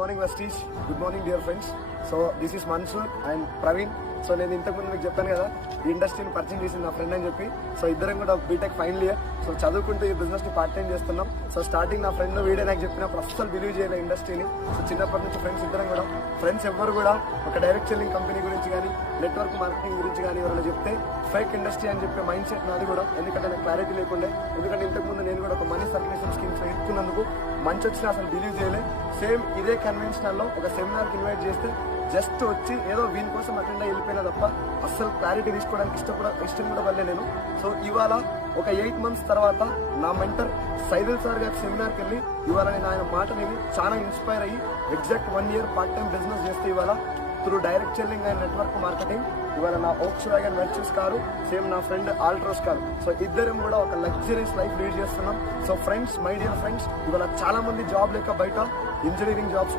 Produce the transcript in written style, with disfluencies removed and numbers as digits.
Morning Vestige, good morning dear friends. So this is Mansoor and Praveen. So నేను ఇంతకుముందు మీకు చెప్పాను కదా, ఈ ఇండస్ట్రీని పరిచయం చేసింది నా ఫ్రెండ్ అని చెప్పి. సో ఇద్దరం కూడా బీటెక్ ఫైనల్ ఇయర్. సో చదువుకుంటూ ఈ బిజినెస్ని పార్ట్ టైం చేస్తున్నాం. సో స్టార్టింగ్ నా ఫ్రెండ్ వీడియో నాకు చెప్పినప్పుడు అస్సలు బిలీవ్ చేయలేదు ఇండస్ట్రీని. సో చిన్నప్పటి నుంచి ఫ్రెండ్స్ ఇద్దరం కూడా, ఫ్రెండ్స్ ఎవ్వరు కూడా ఒక డైరెక్ట్ సెల్లింగ్ కంపెనీ గురించి కానీ నెట్వర్క్ మార్కెటింగ్ గురించి కానీ ఎవరైనా చెప్తే ఫేక్ ఇండస్ట్రీ అని చెప్పే మైండ్ సెట్ నాది కూడా. ఎందుకంటే నాకు క్లారిటీ లేకుండే. ఎందుకంటే ఇంతకుముందు నేను కూడా ఒక మనీ సర్క్యులేషన్ స్కీమ్స్ ఎత్తుకున్నందుకు మంచి వచ్చినా అసలు బిలీవ్ చేయలేదు. సేమ్ ఇదే కన్వెన్షనల్లో ఒక సెమినార్కి ఇన్వైట్ చేస్తే జస్ట్ వచ్చి ఏదో వీని కోసం అటెండ్ అయ్యి వెళ్ళిపోయినా తప్ప అస్సలు క్లారిటీ తీసుకోవడానికి ఇష్టం కూడా పడలే నేను. సో ఇవాళ ఒక 8 months తర్వాత నా మెంటర్ సైదుల్ సార్ గారి సెమినార్కి వెళ్ళి ఇవాళ నేను ఆయన మాట విని చాలా ఇన్స్పైర్ అయ్యి exact 1 year part time business చేస్తే ఇవాళ through direct selling and network marketing ఇవాళ నా Volkswagen వెర్చస్ కారు, సేమ్ నా ఫ్రెండ్ ఆల్ట్రోస్ కారు. సో ఇద్దరం కూడా ఒక లగ్జరీస్ లైఫ్ లీడ్ చేస్తున్నాం. So friends, my dear friends, ఇవాళ చాలా మంది జాబ్ లేక బయట ఇంజనీరింగ్ జాబ్స్